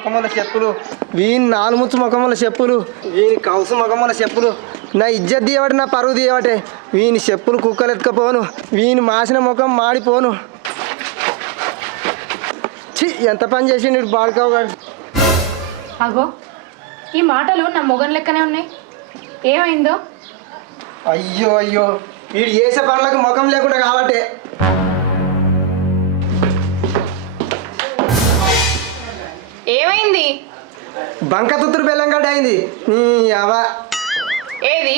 ముఖముల చెప్పులు, వీని నాలుముచ్చు ముఖముల చెప్పులు, వీని కౌసు ముఖముల చెప్పులు. నా ఇజ్జత్ తీయబట్టి నా పరువు తీయబట్టే వీని చెప్పులు కుక్కలు ఎత్తుకపోను, వీని మాసిన ముఖం మాడిపోను. ఛీ, ఎంత పని చేసిండు బాడుకావు గారు. అగో ఈ మాటలు నా మొగన్ లెక్కనే ఉన్నాయి. ఏమైందో? అయ్యో అయ్యో, వీడు చేసే పనులకు ముఖం లేకుండా కాబట్టి. ఏమైంది? బంక తుత్తురు బెల్లంగడ్డ అయింది. ఏది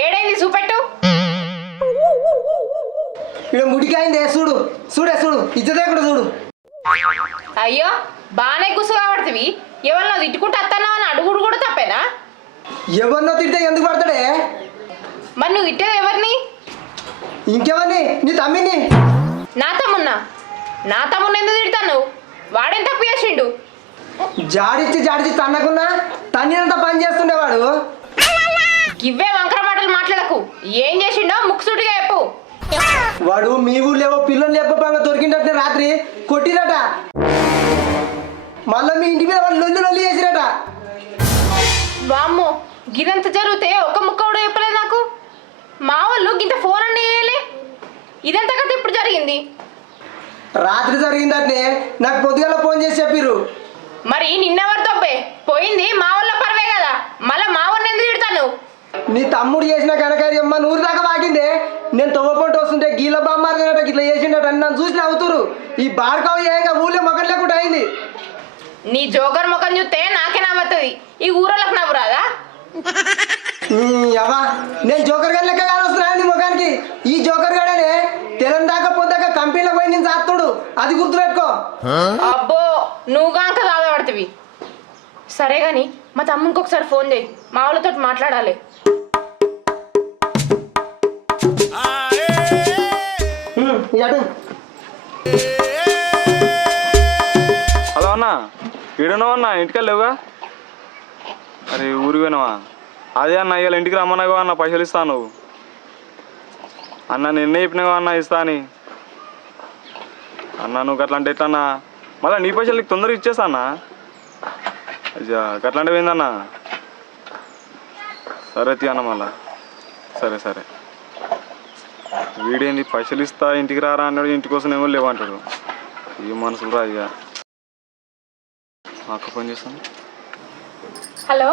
ఏడైంది చూపెట్టు. ఇక్కడ ముడికాయింది. చూడు చూడే చూడు, ఇజ్జతే కూడా చూడు. అయ్యో బాగానే గుసు కాబడుతుంది. ఎవరినో తిట్టుకుంటూ వస్తున్నావు అని అడుగుడు కూడా తప్పేనా? ఎవరినో తింటే ఎందుకు పడతాడే? మరి నువ్వు తిట్టేది ఎవరిని? ఇంకెవరిని? నీ తమ్మిని. నా తమ్మున్నా? నా తమ్ముని ఎందుకు తిడతాను? నువ్వు వాడేం తప్పు చేసిండు? జాడిచ్చి తన్నకున్నా తన్నినంత పని చేస్తుండేవాడు. ఇవే వంకర మాటలు మాట్లాడకు. ఏం చేసిండో ముక్కుసూటిగా చెప్పు. వాడు మీ ఊళ్ళో పిల్లలు లేకపోగా దొరికిందట, రాత్రి కొట్టిరట. మళ్ళీ మీ ఇంటి మీద వాళ్ళు లొల్లి చేసిరట. వామ్మో, గిదంత జరిగితే ఒక ముక్క కూడా చెప్పలేదు నాకు. మా వాళ్ళు గింత ఫోన్ అన్నీ చేయలే. ఇదంతా కథ ఇప్పుడు జరిగింది. రాత్రి జరిగిందటే నాకు పొద్దుగాల ఫోన్ చేసి చెప్పిర్రు. మరి నిన్నెవరు తప్పే పోయింది? మా వాళ్ళ పర్వే కదా, మళ్ళీ మా వాళ్ళని ఎందుకు తిడతాను? నీ తమ్ముడు చేసిన కనకార్యమ్మ నూరు దాకా వాకిందే. నేను తవ్వపంట వస్తుంటే గీల బామ్మారట ఇట్లా చేసిండట అని నన్ను చూసి నవ్వుతురు. ఈ బార్కావు ఏంగా ఊళ్ళో మొక్కలు లేకుండా అయింది. నీ జోకర్ ముఖం చూస్తే నాకే నవ్వుతుంది. ఈ ఊరోళ్ళకి నవ్వు రాదా? అవా నేను జోకర్ గారి లెక్క కానీ వస్తున్నాను నీ ముఖానికి. ఈ జోకర్ గాడనే తెలంగాణ పొద్దాక కంపెనీలో పోయి నేను చేస్తాడు, అది గుర్తుపెట్టుకో. అబ్బో నువ్వు కాక బాధపడుతుంది. సరే గాని మా తమ్మునికి ఒకసారి ఫోన్ చేయి, మా వాళ్ళతో మాట్లాడాలి. హలో అన్నా, ఈడున్నావు అన్న? ఇంటికి లేవుగా? అరే ఊరికి పోయినావా? అదే అన్న ఇవాళ ఇంటికి రమ్మన్నాగా అన్న, పైసలు ఇస్తాను. నువ్వు అన్న నిన్నే చెప్పినావా అన్న ఇస్తా అని. అన్న నువ్వు గట్లా అంటే ఎట్లన్నా? మళ్ళీ నీ పైసలు నీకు తొందరగా ఇచ్చేస్తా అన్న. గట్లా పోయిందన్న. సరే తీ అన్న మళ్ళా. సరే సరే. వీడేంది పైసలు ఇస్తా ఇంటికి రారా అన్నాడు, ఇంటి కోసం ఏమో లేవంటాడు. ఏ మనసులు రా ఇక. అక్క ఫోన్ చేస్తాను. హలో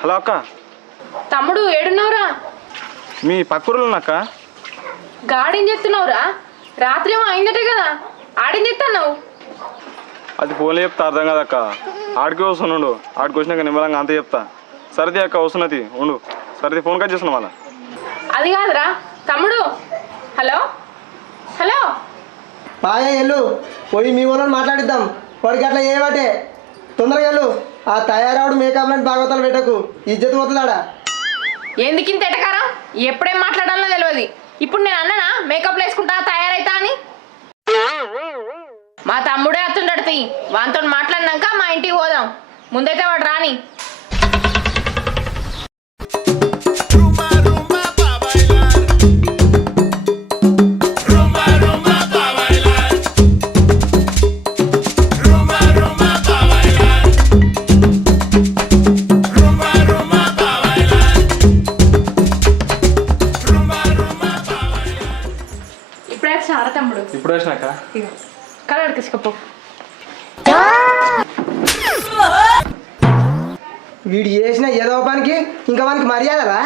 హలో అక్క. తమ్ముడు ఏడున్నావురా? మీ పక్కూరులోనక్క. గాడేం చెప్తున్నావురా? రాత్రి ఏమో అయిందటే కదా, ఆడేం చెప్తున్నావు? అది ఫోన్లో చెప్తా అర్థం కదక్క. ఆడికి వస్తున్నాడు, ఆడికి వచ్చినాక నిమ్మలంగా అంతే చెప్తా. సరేది అక్క వస్తున్నది ఉండు. సరేది ఫోన్ కట్ చేస్తున్నా మళ్ళా. అది కాదురా తమ్ముడు. Hello hello. బాగా వెళ్ళు, పోయి మీ వాళ్ళని మాట్లాడిద్దాం. వాడికి అట్లా చేయబట్టే తొందరగా వెళ్ళు. ఆ తయారవుడు మేకప్ లాంటి భాగవతాలు పెట్టకు, ఇజ్జత్ పోతుందాడా. ఎందుకు ఇంత ఎటకారం? ఎప్పుడేం మాట్లాడాలో తెలియదు. ఇప్పుడు నేను అన్ననా మేకప్లు వేసుకుంటా తయారైతా అని? మా తమ్ముడే అత్తుండడుతీ, వానితో మాట్లాడినాక మా ఇంటికి పోదాం. ముందైతే వాడు రాని. ఇప్పుడు వచ్చినాక కలర్ తీసుకపో. వీడు చేసిన ఏదో పనికి ఇంకా వానికి మర్యాదరా?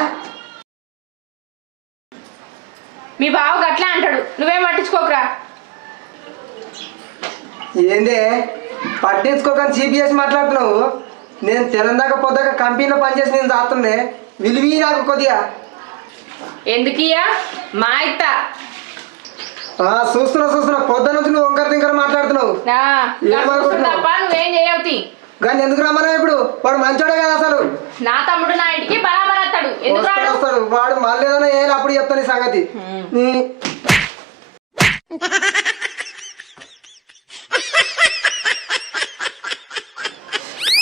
మీ బావ గట్లే అంటాడు, నువ్వేం పట్టించుకోకరా. ఏందే పట్టించుకోకని సిపిఎస్ మాట్లాడుతున్నావు? నేను తెలంగాణ పొద్దాక కంపెనీలో పనిచేసి నేను దాస్తుండే విలువి నాకు కొద్దిగా. ఎందుకయ్యా? మా ఇత్త చూస్తున్నా పొద్దున్న నుంచి నువ్వు వంకర తింకర మాట్లాడుతున్నావు. నువ్వేం చేయవుతి కానీ ఎందుకు రమ్మన్నా? ఇప్పుడు వాడు మంచోడే కదా అసలు. నా తమ్ముడు నా ఇంటికి బరాబర్ వస్తాడు. వస్తాడు వాడు మళ్ళీ ఏదైనా ఏ అప్పుడు చెప్తాను ఈ సంగతి.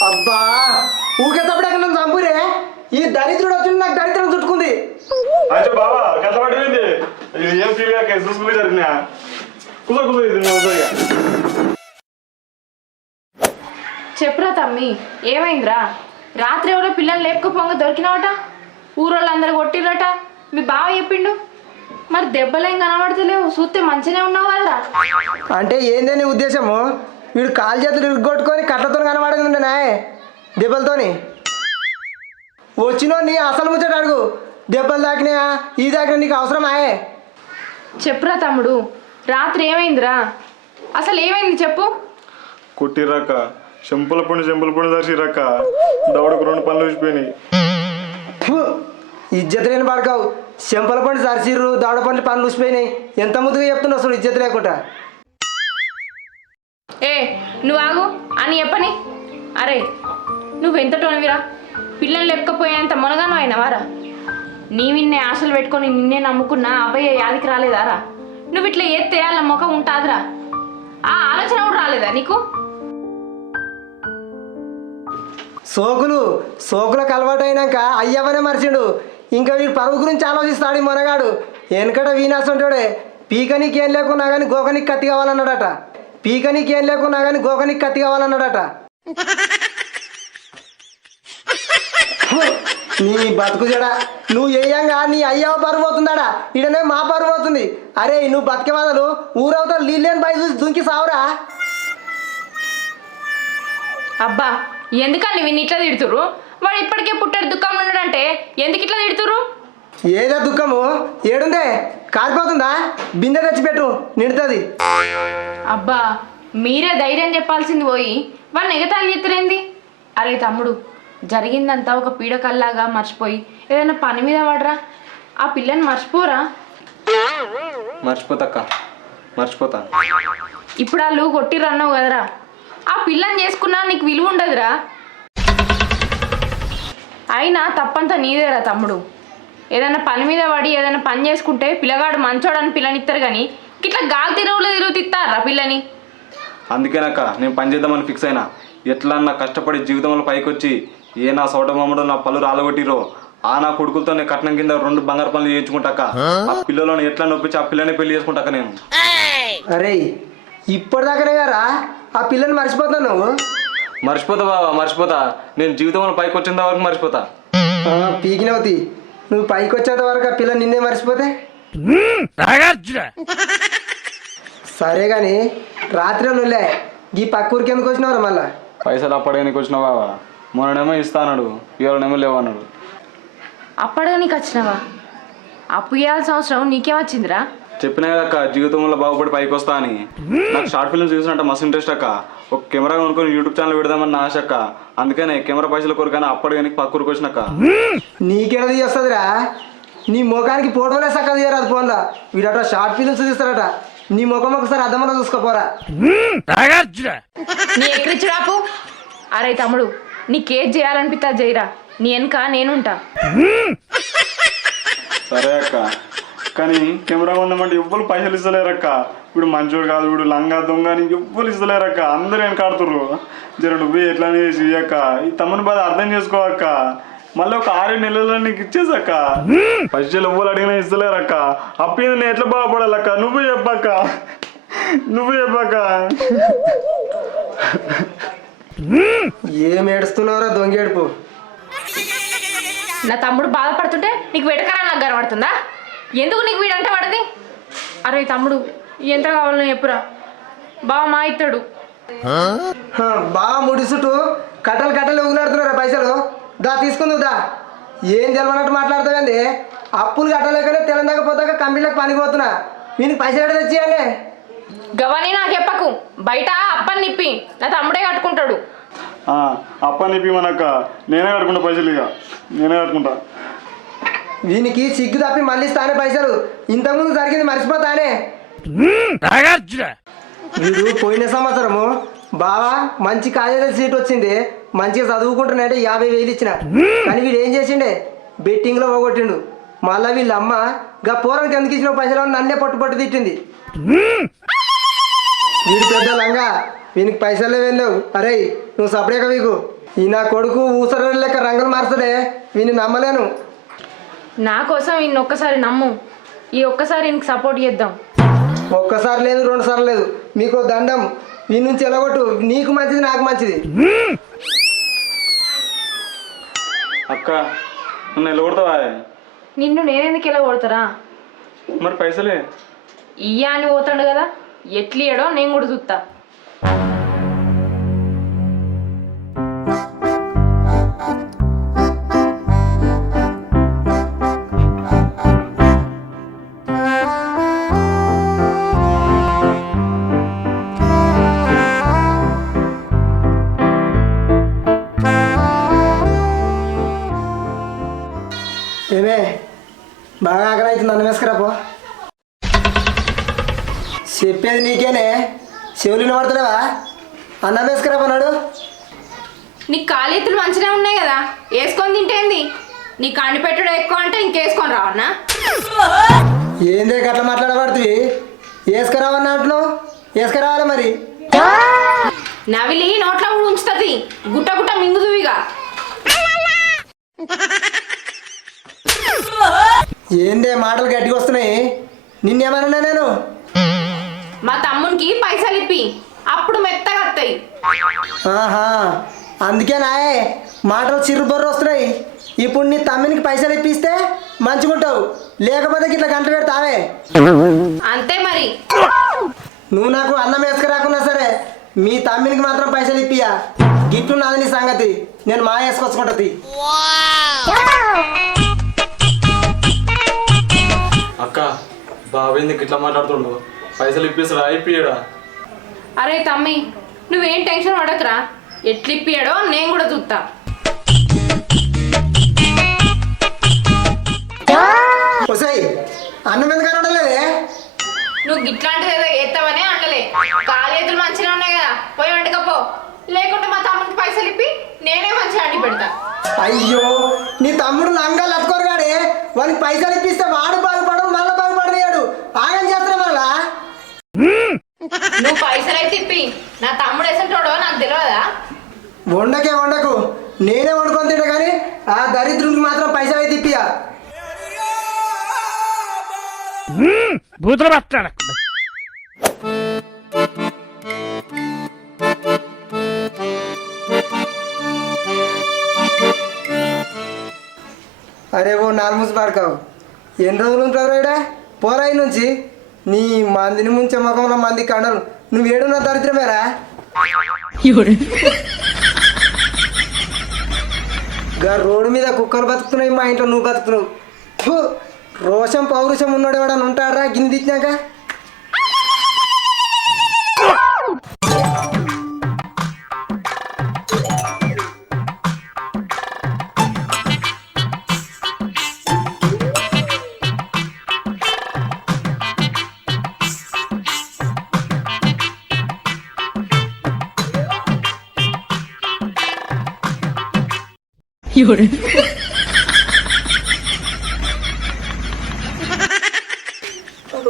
అబ్బా ఊకే తప్పుడు ఎక్కడ నన్ను చంపురే. ఈ దరిద్రుడు వచ్చి నాకు దరిద్రం చుట్టుకుంది. బాబా కష్టపడింది ఏం ఫీల్ చూసుకుని జరిగినా చెప్పురా తమ్మి, ఏమైందిరా? రాత్రి ఎవరో పిల్లలు లేపుకపోగా దొరికినావట, ఊరోళ్ళందరూ కొట్టిరట, మీ బావ చెప్పిండు. మరి దెబ్బలేం కనబడతలేవు, చూస్తే మంచిగానే ఉన్నావు కదరా. అంటే ఏందే నీ ఉద్దేశము? వీడు కాలు చేతులు ఇరుగొట్టుకొని కట్లతో కనబడేది ఉండేనా దెబ్బలతోని? వచ్చినో నీ అసలు ముచ్చట అడుగు. దెబ్బలు తాకినాయా ఈ తాకినా నీకు అవసరమాయే? చెప్పురా తమ్ముడు, రాత్రి ఏమైందిరా? అసలు ఏమైంది చెప్పు. కొట్టిరక్క, చెంపల పొడి దర్శిరక్క, దవడకు 2 పనులు వచ్చిపోయినాయి. ఇజ్జత్ లేని పడకావు. చెంపల పండు సరిసిర్రు, దవడ పండ్లు పనులు ఊసిపోయినాయి. ఎంత ముద్దుగా చెప్తున్నావు అసలు ఇజ్జత్ లేకుండా. ఏ నువ్వు ఆగు అని చెప్పని. అరే నువ్వెంత టోనివిరా? పిల్లలు లేకపోయేంత మునగాను అయినవారా? నీ విన్నే ఆశలు పెట్టుకొని నిన్నే నమ్ముకున్నా అబ్బాయి యాదికి రాలేదారా? నువ్వు ఇట్లా ఎత్తే వాళ్ళ ముఖం ఉంటుందిరా. ఆ ఆలోచన కూడా రాలేదా నీకు? సోకులకు అలవాటు అయినాక అయ్యవనే మరిచిండు. ఇంకా వీడు పరువు గురించి ఆలోచిస్తాడు ఈ మొనగాడు. వెనకట వీనాసంటాడే, పీక నీకేం లేకున్నా కానీ గోకనికి కత్తి కావాలన్నాడట. పీక నీకేం లేకున్నా కానీ గోకనికి కత్తి కావాలన్నాడట. నీ బతుకు చెడా, నువ్వు ఏయంగా నీ అయ్యవ పరువు పోతుందాడా, ఈడనే మా పరువు పోతుంది. అరే నువ్వు బతికే బదులు ఊరవుతారు నీళ్ళని బయట చూసి దుంకి సావురా. అబ్బా ఎందుకని విని ఇట్లా తిడుతురు? వాడు ఇప్పటికే పుట్టాడు దుఃఖంలో ఉన్నాడంటే ఎందుకు ఇట్లా తిడుతురు? ఏదో దుఃఖము ఏడుందే? కాలిపోతుందా? బిందె తెచ్చిపెట్టు నిండుతుంది. అబ్బా మీరే ధైర్యం చెప్పాల్సింది పోయి వాడిని ఎగతాళి ఎత్తురేంది? అరే తమ్ముడు, జరిగిందంతా ఒక పీడకల్లాగా మర్చిపోయి ఏదైనా పని మీద పడరా. ఆ పిల్లని మర్చిపోరా. మర్చిపోతా. ఇప్పుడు వాళ్ళు కొట్టిర్రు అన్నావు కదరా, ఆ పిల్లని చేసుకున్నా నీకు విలువ ఉండదురా. అయినా తప్పంతా నీదేరా తమ్ముడు. ఏదైనా పని మీద పడి ఏదైనా పని చేసుకుంటే పిల్లగాడు మంచోడని పిల్లనిస్తారు కానీ ఇట్లా గాలి తిరుగుతిస్తారా పిల్లని? అందుకేనక్క నేను పని చేద్దామని ఫిక్స్ అయినా. ఎట్లా నా కష్టపడి జీవితంలో పైకి వచ్చి ఏ నా సోట మమ్మడు నా పళ్ళు రాలగొట్టిరో ఆ నా కొడుకులతో నేను కట్నం కింద 2 బంగారు పనులు చేయించుకుంటాక ఆ పిల్లని ఎట్లా నొప్పించి ఆ పిల్లని పెళ్లి చేసుకుంటాక నేను. అరే ఇప్పటిదాకానే గారా ఆ పిల్లని మర్చిపోతావు నువ్వు? మర్చిపోతా బాబా, మర్చిపోతా. నేను జీవితంలో పైకి వచ్చేంత వరకు మర్చిపోతా. పీకినవుతి, నువ్వు పైకి వచ్చేంత వరకు ఆ పిల్ల నిన్నే మర్చిపోతే సరే గాని రాత్రి నువ్వులే ఈ పక్క ఊరికి ఎందుకు వచ్చినవరా? మళ్ళా పైసలు అప్పడానికి వచ్చినావు బాబా. మొన్ననేమో ఇస్తా అన్నాడు, ఇవాళనేమో లేవన్నాడు. అప్పటిగా నీకు వచ్చినావా? అప్పు ఇవ్వాల్సిన అవసరం నీకేమొచ్చిందిరా? చెప్పినా కదక్క జీవితంలో బాగుపడి పైకి వస్తా అని. నాకు షార్ట్ ఫిల్మ్స్ చూసినట్ట మస్తు ఇంట్రెస్ట్ అక్క. ఒక కెమెరా కొనుక్కొని యూట్యూబ్ ఛానల్ పెడదామని నా ఆశ అక్క. అందుకనే కెమెరా పైసలు కొరకని అప్పటికి పక్క ఊరికి వచ్చినాక. నీకేడది వస్తుందిరా? నీ ముఖానికి ఫోటోలే సక్క తీయరాదు ఫోన్లో. వీడట షార్ట్ ఫిల్మ్స్ తీస్తారట. నీ ముఖం ఒకసారి అద్దమన్నా చూసుకోపోరా. నీ ఎక్కడిచ్చిరాపు. అరే తమ్ముడు, నీకేది చేయాలనిపిస్తా చేయరా, నీ వెనుక నేనుంటా. సరే అక్క, కానీ కెమెరా కొందామంటే ఎవ్వరు పైసలు ఇస్తలేరక్క. ఇప్పుడు మంచోడు కాదు, ఇప్పుడు లంగా దొంగ అని ఎవ్వరు ఇస్తలేరక్క. అందరూ వెనకాడుతుర్రు. జర నువ్వే ఎట్లానే చేసి అక్క. ఈ తమ్ముని బాధ అర్థం చేసుకోవక్క. మళ్ళీ ఒక 6 నెలల్లో నీకు ఇచ్చేసక్క. పైసలు ఎవ్వరు అడిగినా ఇస్తలేరక్క. అప్పింది నేను ఎట్లా బాగుపడాలక్క? నువ్వే చెప్పక్క. ఏం ఏడుస్తున్నావురా దొంగేడుపు? నా తమ్ముడు బాధపడుతుంటే నీకు వెటకరా నాకు కనబడుతుందా? ఎందుకు నీకు వీడంటే పడది? అరే తమ్ముడు, ఎంత కావాలో చెప్పురా, బావ మా ఇస్తాడు. బాగా ముడిసుట్టు కట్టలు ఊగులాడుతున్నారా పైసలు? దా తీసుకుందు దా. ఏం తెలవనట్టు మాట్లాడుతావండి? అప్పులు కట్టలేకనే తెలంగాకపోతాక కంపెనీలకు పనిపోతున్నా. వీనికి పైసలు ఎక్కడ తెచ్చియాలే? గవని నాకు చెప్పకు. బయట అప్పని నిప్పి నా తమ్ముడే కట్టుకుంటాడు. అప్ప నిప్పి మనక్క నేనే కట్టుకుంటా పైసలు. ఇక నేనే కట్టుకుంటా. వీనికి సిగ్గు తప్పి మళ్ళీ ఇస్తానే పైసలు. ఇంతకుముందు జరిగింది మర్చిపోతానే. వీడు పోయిన సంవత్సరము బావా మంచి కాలేజీ సీట్ వచ్చింది, మంచిగా చదువుకుంటున్నాయంటే 50,000 ఇచ్చిన. కానీ వీడు ఏం చేసిండే? బెట్టింగ్లో పోగొట్టిండు. మళ్ళీ వీళ్ళ అమ్మ గా పోరానికి ఎందుకు ఇచ్చిన పైసలు నన్నే పట్టు తిట్టింది. వీడు పెద్ద లంగా, వీనికి పైసలే వెళ్ళావు. అరే నువ్వు సపరేక వీకు. ఈ నా కొడుకు ఊసర లెక్క రంగులు మారుస్తాడే, వీని నమ్మలేను. నా కోసం ఈయన ఒక్కసారి నమ్ము. ఈ ఒక్కసారి ఈయనకి సపోర్ట్ చేద్దాం. ఒక్కసారి లేదు 2 సార్లు లేదు. మీకు దండం. వీడి నుంచి ఎలాగొట్టు, నీకు మంచిది నాకు మంచిది. అక్క నన్ను వెళ్ళగొడతావా? నిన్ను నేనెందుకు ఇలా కొడతారా? మరి పైసలే ఇయ్యా అని పోతాడు కదా, ఎట్లియడో నేను కూడా చూస్తా. ఏమే బాగా ఆకలి అవుతుంది, అన్నం వేసుకురాపో. చెప్పేది నీకేనే, చెవులు వినబడతలేవా? అన్నం వేసుకురాపన్నాడు. నీ కాలేతులు మంచిగా ఉన్నాయి కదా, వేసుకొని తింటేంది? నీ కండి పెట్టుడు ఎక్కువ అంటే ఇంకేసుకొని రావన్నా? ఏందే గట్ల మాట్లాడబడుతుంది? వేసుకురావన్నా అంటున్నావు, వేసుకురావాలి మరి. నవిలి నోట్లో కూడా ఉంచుతుంది, గుట్ట గుట్ట మింగుదువిగా. ఏందే మాటలు గట్టిగా వస్తున్నాయి? నిన్నేమన్నా నేను? మా తమ్మునికి పైసలు ఇప్పి, అప్పుడు మెత్తగా వస్తాయి. ఆహా, అందుకే నాయే మాటలు చిరుబర్రు వస్తున్నాయి. ఇప్పుడు నీ తమ్మినికి పైసలు ఇప్పిస్తే మంచిగుంటావు, లేకపోతే ఇట్లా గంట పెడతావే. అంతే మరి. నువ్వు నాకు అన్నం వేసుకురాకున్నా సరే, మీ తమ్మినికి మాత్రం పైసలు ఇప్పియా. గిట్లు నాది నీ సంగతి, నేను మా వేసుకొచ్చుకుంటుంది. అక్క బాబు ఎందుకు ఇట్లా మాట్లాడుతుండు? పైసలు ఇప్పిస్తాడా ఇప్పియడా? అరే తమ్మి, నువ్వేం టెన్షన్ పడకరా, ఎట్లు ఇప్పియాడో నేను కూడా చూస్తా. వసాయి అన్నం ఎందుకని ఉండలేదే? నువ్వు గిట్లాంటిది ఏదో ఎత్తావనే అంటలే. కాలేతులు మంచిగా ఉన్నాయి కదా, పోయి వండుకపో. లేకుంటే మా తమ్ముడికి పైసలు ఇప్పి నేనే మంచిగా అండి పెడతా. అయ్యో, నీ తమ్ముడు లంగాలు అట్టుకోరు గాడే, వానికి పైసలు ఇప్పిస్తే వాడు బాగుపడవు, మళ్ళీ బాగుపడలేడు. ఆగం చేస్తున్నా మళ్ళా. నువ్వు పైసలు అయితే ఇప్పి, నా తమ్ముడు ఎసంటోడో నాకు తెలియదా? వండకు, నేనే వండుకొని తింటా కానీ ఆ దరిద్రునికి మాత్రం పైసలు అయితే ఇప్పియా. భూతులు పట్టాడు. అరే ఓ నార్మూసి పడకావు, ఎన్ని రోజులు ఉంటావు రైడా? పోరాయి నుంచి నీ మందిని ముంచే ముఖంలో మంది కండలు. నువ్వు ఏడున్న దరిద్రమేరా. గా రోడ్డు మీద కుక్కలు బతుకుతున్నాయి, మా ఇంట్లో నువ్వు బతుకుతున్నావు. ఫు, రోషం పౌరుషం ఉన్నాడు ఎవడని ఉంటాడరా గిన్నె తెచ్చినాక?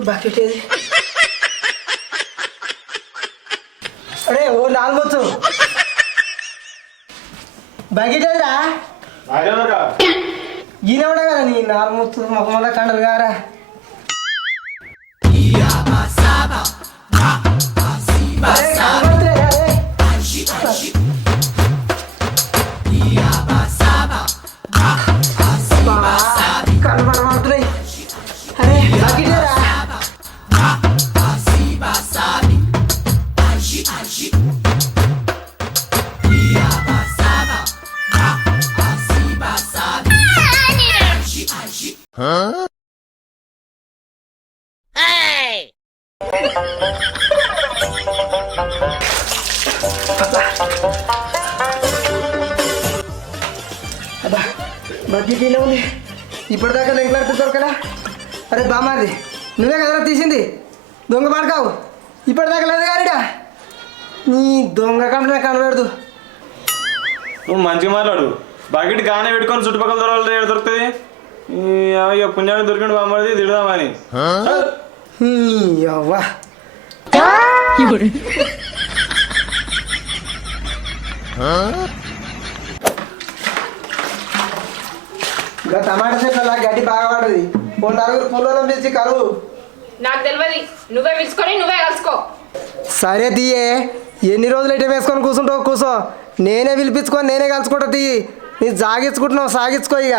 బకెట్ ఏది? అరే ఓ నాలుగొచ్చు బకెట్ ఏదిరా? ఈయన కూడా కదా నీ నాలుగు ముఖం కండలు గారా. కనబడబడుతున్నాయి. అరే బకెట్ ఏరా? అబ్బా బకెట్ ఇలా ఉంది, ఇప్పటిదాకా లెంకలాడితే దొరకలా. అరే బామాది, నువ్వే కదరా తీసింది, దొంగ పడకావు. ఇప్పటిదాకా లేదు గారిడా, నీ దొంగ కంటే కనబడదు. నువ్వు మంచిగా మాట్లాడు. బకెట్ గానే పెట్టుకొని చుట్టుపక్కల దొరకలు దొరుకుతుంది. అయ్యో పుణ్యాన్ని దొరికిండు బామ్మది తిడదామని. అవ్వా ఇంకా టమాటా చెట్ల గడ్డి బాగా పడుతుంది. ఓ నలుగురు పుల్లలో పిలిచి కరువు. నాకు తెలియదు, నువ్వే పిలుచుకొని నువ్వే కలుసుకో. సరే తీయే, ఎన్ని రోజులు అయితే వేసుకొని కూర్చుంటావు కూర్చో, నేనే పిలిపించుకొని నేనే కలుసుకుంటా తీ. నీ జాగించుకుంటున్నావు సాగించుకో ఇక.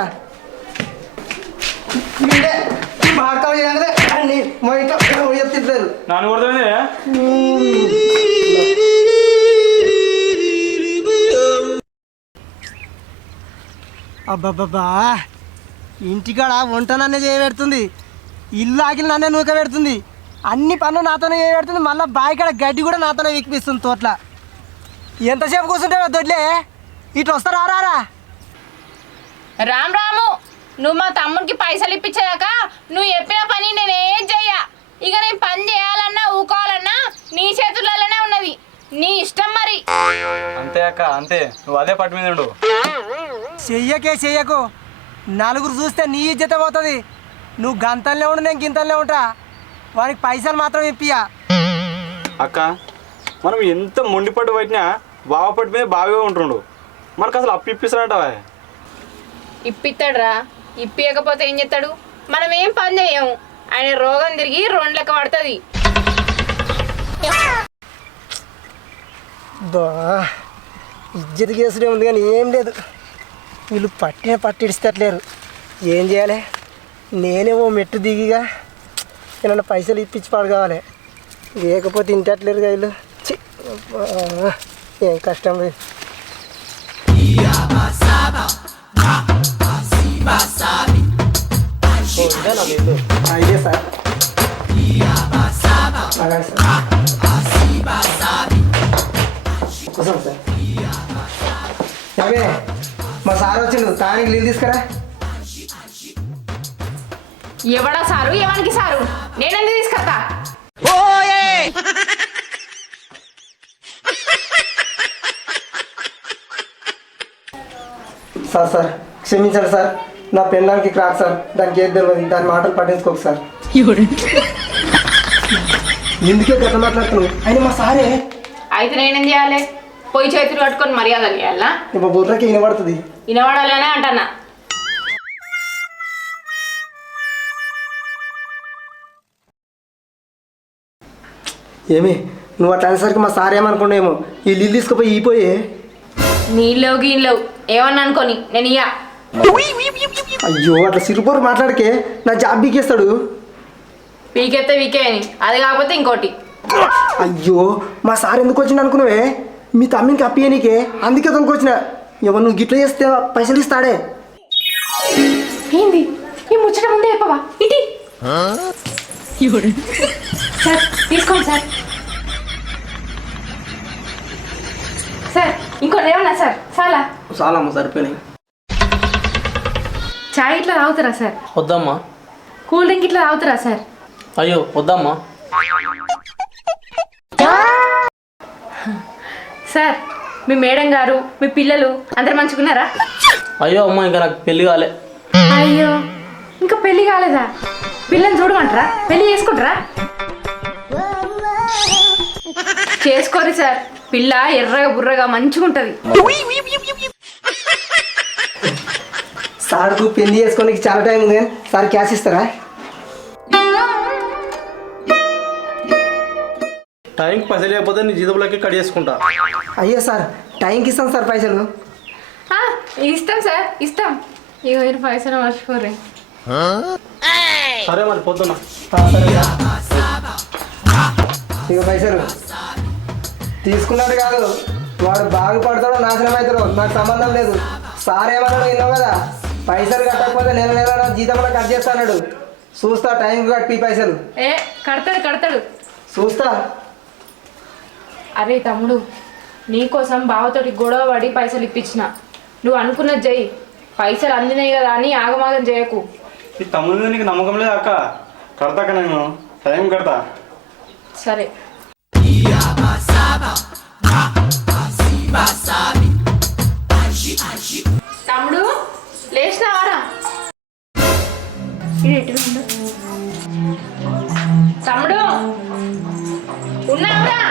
మా ఇంట్లో తింటారు. నాన్న కొడుతుంది. అబ్బాబ్బా, ఇంటికాడ వంట నన్నే చేయబెడుతుంది, ఇల్లు ఆకిలి నన్నే నూక పెడుతుంది, అన్ని పనులు నాతోనే చేయబెడుతుంది, మళ్ళీ బాయికాడ గడ్డి కూడా నాతోనే విక్కిపిస్తుంది తోట్ల. ఎంతసేపు కూర్చుంటే దొడ్లే ఇటు వస్తారా రారా? రామ్ రాము, నువ్వు మా తమ్ముడికి పైసలు ఇప్పించేదాకా నువ్వు చెప్పిన పని నేనేం చెయ్య. ఇక నేను పని చేయాలన్నా ఊకోవాలన్నా నీ చేతుల్లోనే ఉన్నది, నీ ఇష్టం మరి. అంతే అక్క అంతే, నువ్వు అదే పట్టు మీద ఉండు. చెయ్యకు, నలుగురు చూస్తే నీ ఇజ్జత పోతుంది. నువ్వు గంతలనే ఉండు, నేను గింతలనే ఉంటా. వానికి పైసలు మాత్రం ఇప్పియా. అక్క మనం ఎంత మొండి పట్టు పట్టినా బావ పట్టు మీద బాగా ఉంటుండు. మనకు అసలు అప్పు ఇప్పిస్తాడంటావా? ఇప్పిస్తాడురా, ఇప్పియకపోతే ఏం చేస్తాడు? మనం ఏం పని చేయము, ఆయన రోగం తిరిగి 2 లెక్క పడుతుంది. బా, ఇజ్జత కేసుడే ఉంది కానీ ఏం లేదు. వీళ్ళు పట్టిడిస్తట్లేరు. ఏం చేయాలి? నేనే ఓ మెట్టు దిగిగా ఏమన్నా పైసలు ఇప్పించి పాడు కావాలి. లేకపోతే ఇంటట్లేరుగా వీళ్ళు. ఛీ, అబ్బా, ఏం కష్టం లేదు. ఇదే సార్. అలాగే సార్. కోసం సార్. ఏమే, మా సార్ వచ్చిండు, తానికి నీళ్ళు తీసుకురా. ఎవడా సారు, ఎవరికి సారు? నేనెందుకు తీసుకొస్తా? సార్ క్షమించండి సార్, నా పెళ్ళానికి క్రాక్ సార్, దానికి ఏది తెలియదు, దాని మాటలు పట్టించుకోకు సార్. ఎందుకే గత మాట్లాడుతున్నావు? ఆయన మా సారే. అయితే నేనేం చేయాలి? పోయి చేతులు కట్టుకొని మర్యాద చేయాలా? ఇప్పుడు బుర్రకి వినబడుతుంది. వినవాడాలనే అంటన్నా. ఏమి నువ్వు అట్లా అనేసరికి మా సార్ ఏమనుకుండేమో, ఈ నీళ్ళు తీసుకుపోయి ఈపోయే. నీళ్ళవు గీళ్ళవు ఏమన్నా అనుకోని నేను ఇయ్యా. అయ్యో, అట్లా సిరుపూరు మాట్లాడికే నా జాబ్ బీకేస్తాడు. వీకెత్తే వీకే అని, అది కాకపోతే ఇంకోటి. అయ్యో, మా సార్ ఎందుకు వచ్చింది అనుకున్నావే? మీ తమ్మినికి అప్పియనీకే, అందుకే తొనుకొచ్చిన. ఎవరు నువ్వు గిట్ల చేస్తే పైసలు ఇస్తాడే. ఏంది ఈ ముచ్చట ముందే చెప్పవా? ఇటీ సార్, తీసుకోండి సార్. సార్ ఇంకోటి ఏమన్నా సార్? చాలా సరిపోయినాయి. చాయ్ ఇట్లా తాగుతారా సార్? వద్దమ్మా. కూల్ డ్రింక్ ఇట్లా తాగుతారా సార్? అయ్యో వద్దమ్మా. సార్ మీ మేడం గారు, మీ పిల్లలు అందరు మంచుకున్నారా? అయ్యో అమ్మ, ఇంకా నాకు పెళ్లి కాలే. అయ్యో, ఇంకా పెళ్లి కాలేదా? పిల్లని చూడమంటారా? పెళ్లి చేసుకుంటారా? చేసుకోరు సార్, పిల్ల ఎర్రగా బుర్రగా మంచిగా ఉంటుంది. సార్కు పెళ్లి చేసుకోనికి చాలా టైం ఉంది, సార్ క్యాష్ ఇస్తారా? టైంకి పైసలు లేకపోతే నీ జీతంలోకి కట్ చేసుకుంటా. అయ్యో సార్, టైంకి ఇస్తాను సార్ పైసలు. ఇస్తాం సార్, ఇస్తాం. ఇక మీరు పైసలు మర్చిపోరే. సరే మరి పొద్దున్న. ఇక పైసలు తీసుకున్నాడు కాదు, వాడు బాగుపడతాడో నాశనం అవుతాడో నాకు సంబంధం లేదు. సార్ ఏమన్నాడు విన్నావు కదా, పైసలు కట్టకపోతే నెల నెల జీతంలో కట్ చేస్తాడు. చూస్తా, టైంకి కట్టి పైసలు. కడతాడు చూస్తా. అరే తమ్ముడు, నీకోసం బావతోటి గొడవ పడి పైసలు ఇప్పించిన. నువ్వు అనుకున్నది చెయ్యి. పైసలు అందినాయి కదా అని ఆగమాగం చేయకు. ఈ తమ్ముడి మీద నీకు నమ్మకం లేదు అక్క? కడతాక నేను టైం కడతా. సరే. తమ్ముడు లేచినావారా? తమ్ముడు ఉన్నావురా?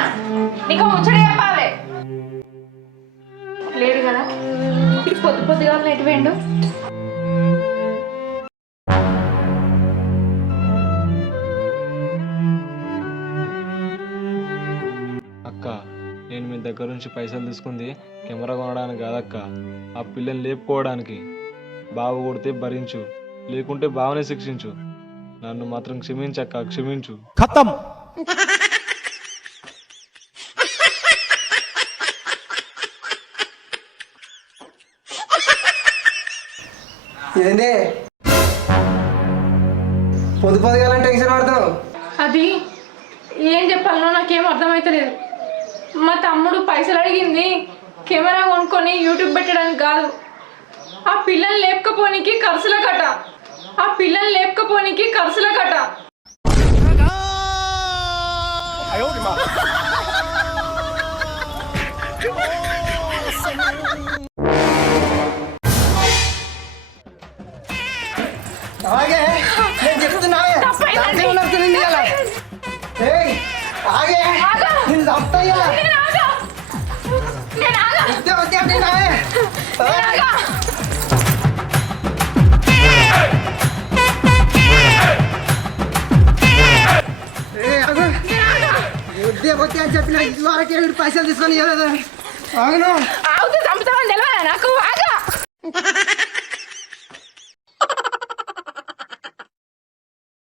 నీకు ముచ్చట చెప్పాలి. లేడు కదా, పొద్దుగా ఎటు వేయండు. అక్క నేను నుంచి పైసలు తీసుకుంది కెమెరా కొనడానికి కాదక్క, ఆ పిల్లని లేపుకోవడానికి. బావ కొడితే భరించు, లేకుంటే బావనే శిక్షించు. నన్ను మాత్రం క్షమించక్క, క్షమించు. खत्म। ఏందే పొద్దుగాలని టెన్షన్ పడతావు? అది ఏం చెప్పాలనో నాకేం అర్థమైతలేదు. మా తమ్ముడు పైసలు అడిగింది కెమెరా కొనుక్కొని యూట్యూబ్ పెట్టడానికి కాదు, ఆ పిల్లల్ని లేపకపోనికి ఖర్చుల కట, ఆ పిల్లల్ని లేపకపోనికి ఖర్చుల కట. ఆగే, నేను చెప్తున్నావే, తప్పైందండి. దాంట్లో ఉన్నది నేను ఇయ్యాల. ఏయ్, ఆగే, నిన్ను చంపుతా ఇయ్యాల. నేను ఆగా. వద్దే, వద్దే అంటున్నావే. ఏయ్, ఆగు. వద్దే, వద్దే అని చెప్పిన ఇదివరకే వీడు పైసలు తీసుకొని ఇవ్వలేదు. ఆగును. ఆగుతూ చంపుతామని తెలియదా నాకు? ఆగా.